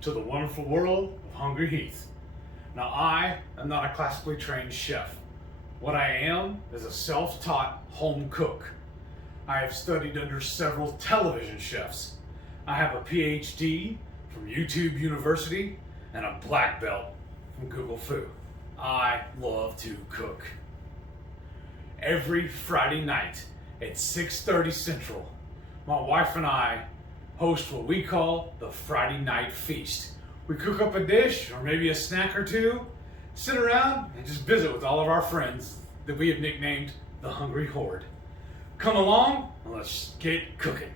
to the wonderful world of Hungry Heath. Now, I am not a classically trained chef. What I am is a self-taught home cook. I have studied under several television chefs. I have a PhD from YouTube University and a black belt from Google Fu. I love to cook. Every Friday night at 6:30 Central, my wife and I host what we call the Friday Night Feast. We cook up a dish or maybe a snack or two, sit around and just visit with all of our friends that we have nicknamed the Hungry Horde. Come along and let's get cooking.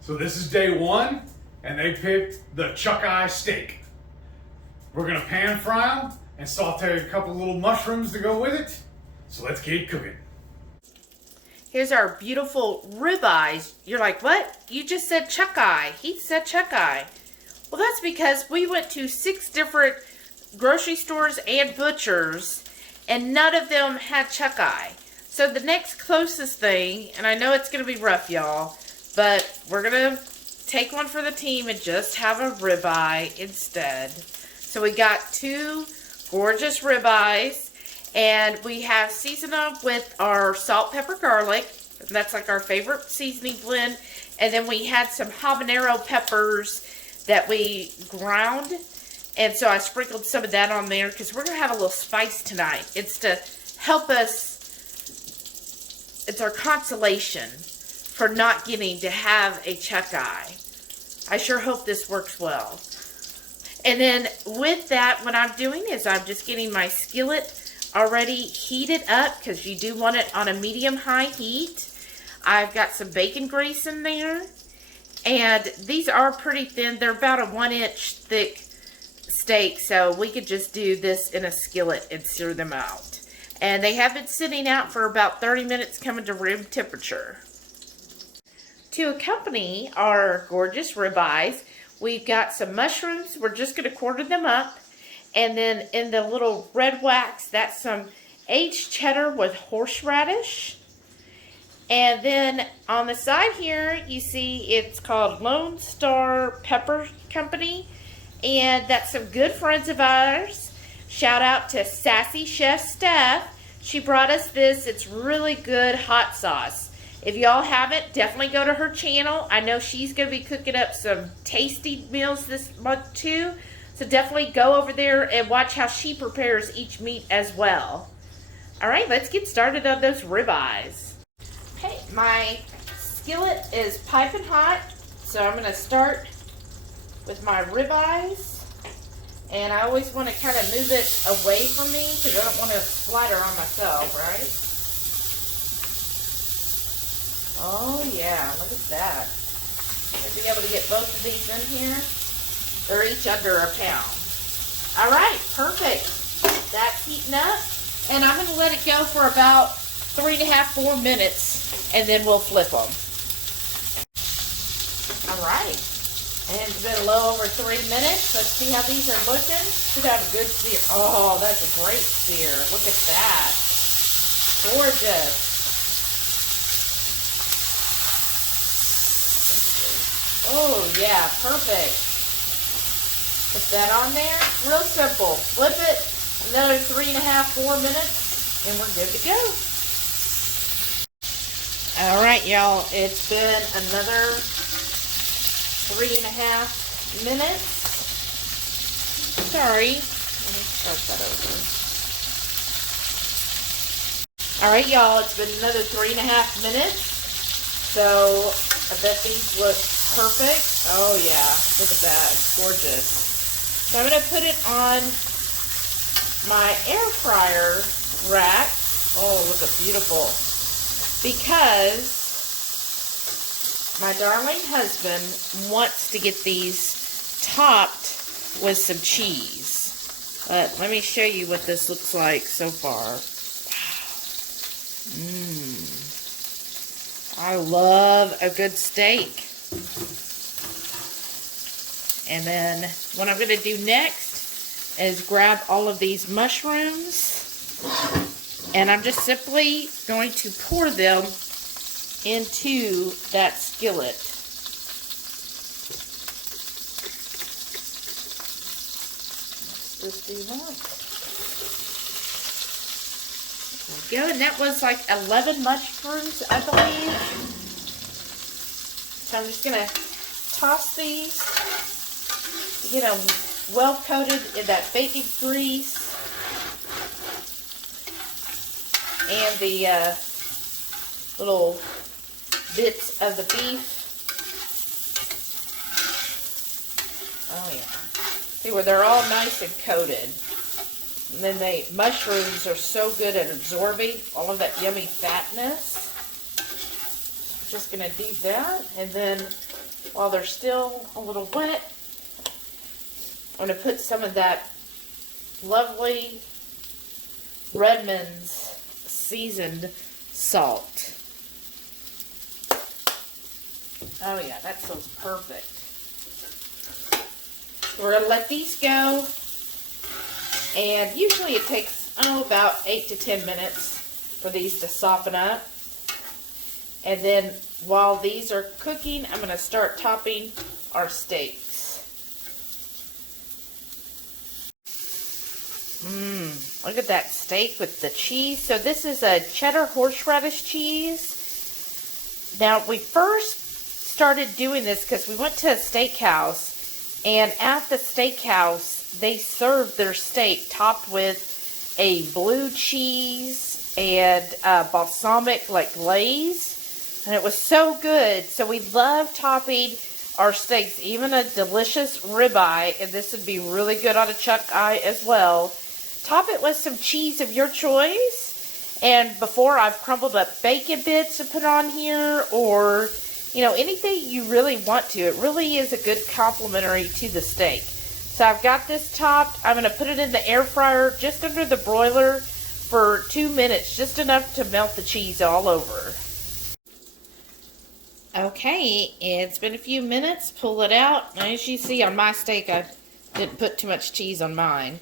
So this is day one, and they picked the chuck-eye steak. We're gonna pan fry them and saute a couple little mushrooms to go with it. So let's get cooking. Here's our beautiful ribeyes. You're like, what? You just said chuck-eye. He said chuck-eye. Well, that's because we went to 6 different grocery stores and butchers, and none of them had chuck-eye. So the next closest thing, and I know it's going to be rough, y'all, but we're going to take one for the team and just have a ribeye instead. So we got 2 gorgeous ribeyes, and we have seasoned them with our salt, pepper, garlic. And that's like our favorite seasoning blend. And then we had some habanero peppers that we ground. And so I sprinkled some of that on there because we're going to have a little spice tonight. It's to help us. It's our consolation for not getting to have a chuck-eye. I sure hope this works well. And then with that, what I'm doing is I'm just getting my skillet already heated up because you do want it on a medium-high heat. I've got some bacon grease in there. And these are pretty thin. They're about a 1-inch thick steak, so we could just do this in a skillet and sear them out. And they have been sitting out for about 30 minutes coming to room temperature. To accompany our gorgeous ribeyes, we've got some mushrooms. We're just going to quarter them up. And then in the little red wax, that's some aged cheddar with horseradish. And then on the side here, you see it's called Lone Star Pepper Company. And that's some good friends of ours. Shout out to Sassy Chef Steff. She brought us this. It's really good hot sauce. If y'all haven't, definitely go to her channel. I know she's going to be cooking up some tasty meals this month too. So definitely go over there and watch how she prepares each meat as well. All right, let's get started on those ribeyes. Okay, my skillet is piping hot. So I'm going to start with my ribeyes. And I always want to kind of move it away from me because I don't want to splatter on myself, right? Oh yeah, look at that. I'll be able to get both of these in here. They're each under a pound. All right, perfect. That's heating up. And I'm going to let it go for about 3.5–4 minutes. And then we'll flip them. All right. And it's been a little over 3 minutes. Let's see how these are looking. Should have a good sear. Oh, that's a great sear. Look at that. Gorgeous. Oh, yeah, perfect. Put that on there. Real simple. Flip it. Another 3.5–4 minutes. And we're good to go. All right, y'all. It's been another 3.5 minutes. Sorry. Let me start that over. Alright, y'all, it's been another 3.5 minutes. So, I bet these look perfect. Oh, yeah. Look at that. It's gorgeous. So, I'm going to put it on my air fryer rack. Oh, look at beautiful. Because my darling husband wants to get these topped with some cheese. But let me show you what this looks like so far. I love a good steak. And then what I'm going to do next is grab all of these mushrooms. And I'm just simply going to pour them into that skillet. this do you want? There we go. And that was like 11 mushrooms, I believe. So I'm just going to toss these, get them well coated in that bacon grease. And the little bits of the beef. Oh yeah. See where they're all nice and coated. And then the mushrooms are so good at absorbing all of that yummy fatness. I'm just going to do that. And then while they're still a little wet, I'm going to put some of that lovely Redmond's seasoned salt. Oh yeah, that smells perfect. We're going to let these go. And usually it takes, about 8 to 10 minutes for these to soften up. And then while these are cooking, I'm going to start topping our steaks. Look at that steak with the cheese. So this is a cheddar horseradish cheese. Now, we first started doing this because we went to a steakhouse, and at the steakhouse, they served their steak topped with a blue cheese and balsamic glaze, and it was so good. So we love topping our steaks, even a delicious ribeye, and this would be really good on a chuck eye as well. Top it with some cheese of your choice, and before I've crumbled up bacon bits to put on here, or anything you really want to. It really is a good complimentary to the steak. So I've got this topped. I'm going to put it in the air fryer just under the broiler for 2 minutes, just enough to melt the cheese all over. Okay, it's been a few minutes. Pull it out. Now, as you see on my steak, I didn't put too much cheese on mine.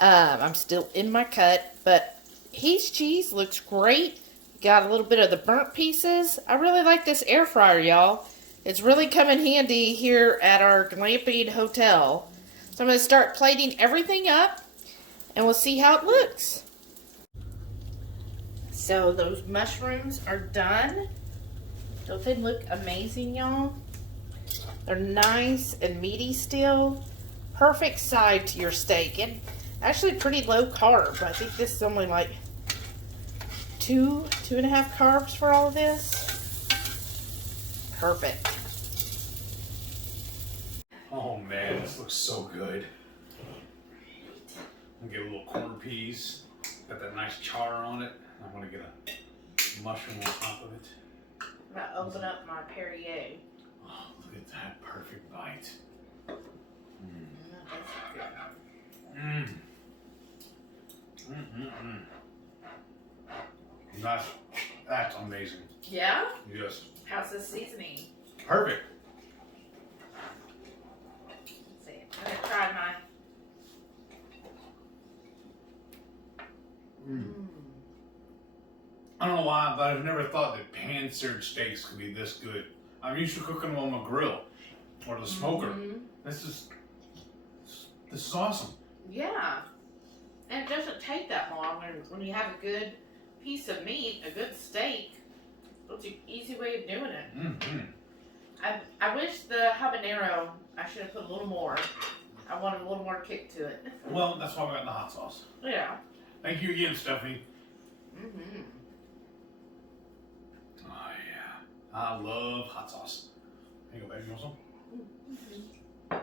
I'm still in my cut, but Heath's cheese looks great. Got a little bit of the burnt pieces. I really like this air fryer, y'all. It's really come in handy here at our glamping hotel. So I'm going to start plating everything up, and we'll see how it looks. So those mushrooms are done. Don't they look amazing, y'all? They're nice and meaty still. Perfect side to your steak. And actually pretty low carb. I think this is only like 2.5 carbs for all of this. Perfect. Oh man, this looks so good. I'm gonna get a little corn peas. Got that nice char on it. I'm gonna get a mushroom on top of it. I'm gonna open up my Perrier. Oh, look at that perfect bite. That's amazing. Yeah? Yes. How's the seasoning? Perfect. Let's see. I'm gonna try my. I don't know why, but I've never thought that pan-seared steaks could be this good. I'm used to cooking them on my grill or the smoker. This is awesome. Yeah. And it doesn't take that long. And when you have a good piece of meat, a good steak, it's an easy way of doing it. I wish the habanero, I should have put a little more. I wanted a little more kick to it. Well, that's why we got the hot sauce. Yeah. Thank you again, Stephanie. Oh, yeah. I love hot sauce. Here you go, baby. You want some?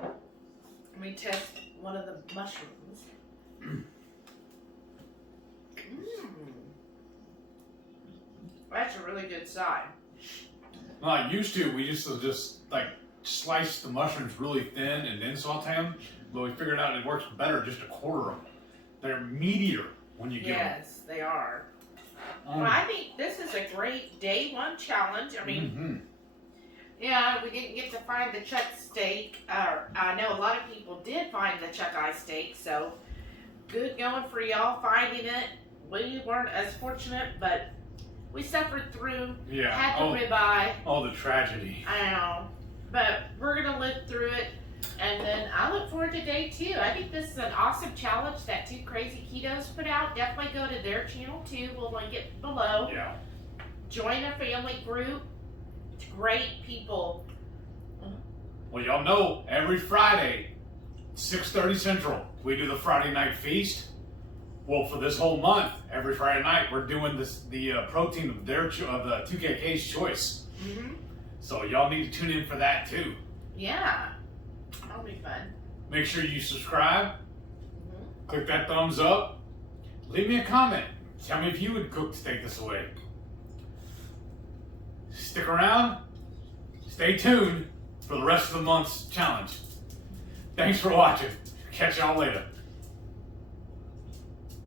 Let me test one of the mushrooms. That's a really good side. Well, I used to. We used to just like slice the mushrooms really thin and then saute them. But we figured out it works better just to quarter them. They're meatier when you get them. Yes, they are. Well, I think this is a great day one challenge. I mean, yeah, we didn't get to find the chuck steak. I know a lot of people did find the chuck eye steak, so good going for y'all finding it. We weren't as fortunate, but we suffered through. Yeah. Had the ribeye. Oh, the tragedy. I know. But we're going to live through it. And then I look forward today too. I think this is an awesome challenge that two Krazy Ketos put out. Definitely go to their channel too. We'll link it below. Yeah. Join a family group. It's great people. Well, y'all know every Friday, 6:30 Central, we do the Friday night feast. Well, for this whole month, every Friday night, we're doing the protein of the 2KK's choice. Mm-hmm. So y'all need to tune in for that too. Yeah, that'll be fun. Make sure you subscribe. Mm-hmm. Click that thumbs up. Leave me a comment. Tell me if you would cook to take this away. Stick around. Stay tuned for the rest of the month's challenge. Thanks for watching. Catch y'all later.